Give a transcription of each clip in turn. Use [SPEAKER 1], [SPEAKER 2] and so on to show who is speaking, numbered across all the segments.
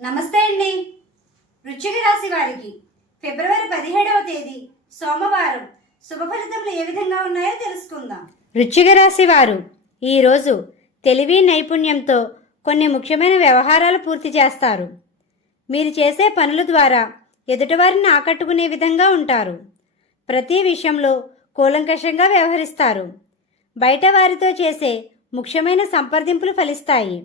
[SPEAKER 1] నమస్తే అండి. వృశ్చిక రాశి వారికి ఫిబ్రవరి పదిహేడవ తేదీ సోమవారం. శుభ ఫలితములు ఏ విధంగా ఉన్నాయో తెలుసుకుందాం. వృశ్చిక రాశి వారు ఈరోజు తెలివి నైపుణ్యంతో కొన్ని ముఖ్యమైన వ్యవహారాలు పూర్తి చేస్తారు. మీరు చేసే పనుల ద్వారా ఎదుటివారిని ఆకట్టుకునే విధంగా ఉంటారు. ప్రతి విషయంలో కూలంకషంగా వ్యవహరిస్తారు. బయట వారితో చేసే ముఖ్యమైన సంప్రదింపులు ఫలిస్తాయి.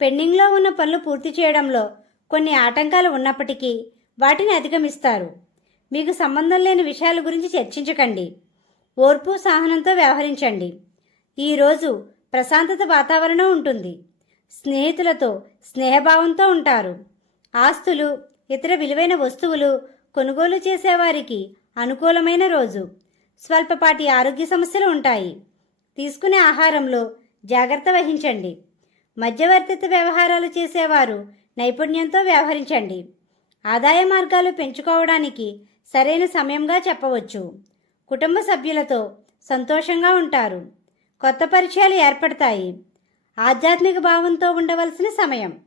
[SPEAKER 1] పెండింగ్లో ఉన్న పనులు పూర్తి చేయడంలో కొన్ని ఆటంకాలు ఉన్నప్పటికీ వాటిని అధిగమిస్తారు. మీకు సంబంధం లేని విషయాల గురించి చర్చించకండి. ఓర్పు సహనంతో వ్యవహరించండి. ఈరోజు ప్రశాంతత వాతావరణం ఉంటుంది. స్నేహితులతో స్నేహభావంతో ఉంటారు. ఆస్తులు ఇతర విలువైన వస్తువులు కొనుగోలు చేసేవారికి అనుకూలమైన రోజు. స్వల్పపాటి ఆరోగ్య సమస్యలు ఉంటాయి. తీసుకునే ఆహారంలో జాగ్రత్త వహించండి. మధ్యవర్తిత వ్యవహారాలు చేసేవారు. నైపుణ్యంతో వ్యవహరించండి. ఆదాయ మార్గాలు పెంచుకోవడానికి సరైన సమయంగా చెప్పవచ్చు. కుటుంబ సభ్యులతో సంతోషంగా ఉంటారు. కొత్త పరిచయాలు ఏర్పడతాయి. ఆధ్యాత్మిక భావంతో ఉండవలసిన సమయం.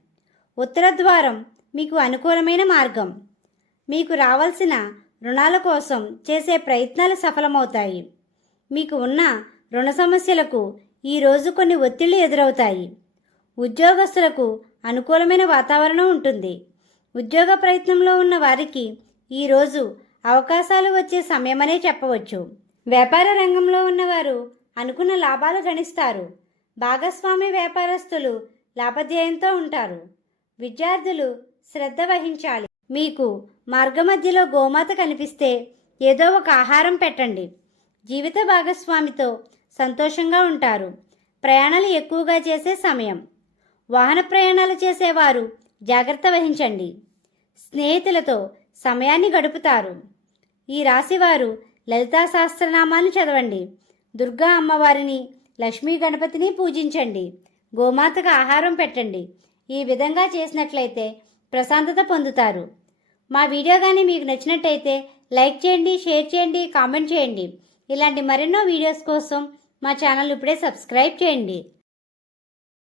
[SPEAKER 1] ఉత్తర ద్వారం మీకు అనుకూలమైన మార్గం. మీకు రావాల్సిన రుణాల కోసం చేసే ప్రయత్నాలు సఫలమవుతాయి. మీకు ఉన్న రుణ సమస్యలకు ఈరోజు కొన్ని ఒత్తిళ్ళు ఎదురవుతాయి. ఉద్యోగస్తులకు అనుకూలమైన వాతావరణం ఉంటుంది. ఉద్యోగ ప్రయత్నంలో ఉన్న వారికి ఈరోజు అవకాశాలు వచ్చే సమయమనే చెప్పవచ్చు. వ్యాపార రంగంలో ఉన్నవారు అనుకున్న లాభాలు గణిస్తారు భాగస్వామి వ్యాపారస్తులు లాభధ్యేయంతో ఉంటారు. విద్యార్థులు శ్రద్ధ వహించాలి. మీకు మార్గమధ్యలో గోమాత కనిపిస్తే ఏదో ఒక ఆహారం పెట్టండి. జీవిత భాగస్వామితో సంతోషంగా ఉంటారు. ప్రయాణాలు ఎక్కువగా చేసే సమయం. వాహన ప్రయాణాలు చేసేవారు. జాగ్రత్త వహించండి. స్నేహితులతో సమయాన్ని గడుపుతారు. ఈ రాశివారు లలితా సహస్రనామాన్ని చదవండి. దుర్గా అమ్మవారిని లక్ష్మీ గణపతిని పూజించండి. గోమాతకు ఆహారం పెట్టండి. ఈ విధంగా చేసినట్లయితే ప్రశాంతత పొందుతారు. మా వీడియో కానీ మీకు నచ్చినట్టయితే లైక్ చేయండి షేర్ చేయండి కామెంట్ చేయండి. ఇలాంటి మరెన్నో వీడియోస్ కోసం మా ఛానల్ ఇప్పుడే సబ్స్క్రైబ్ చేయండి.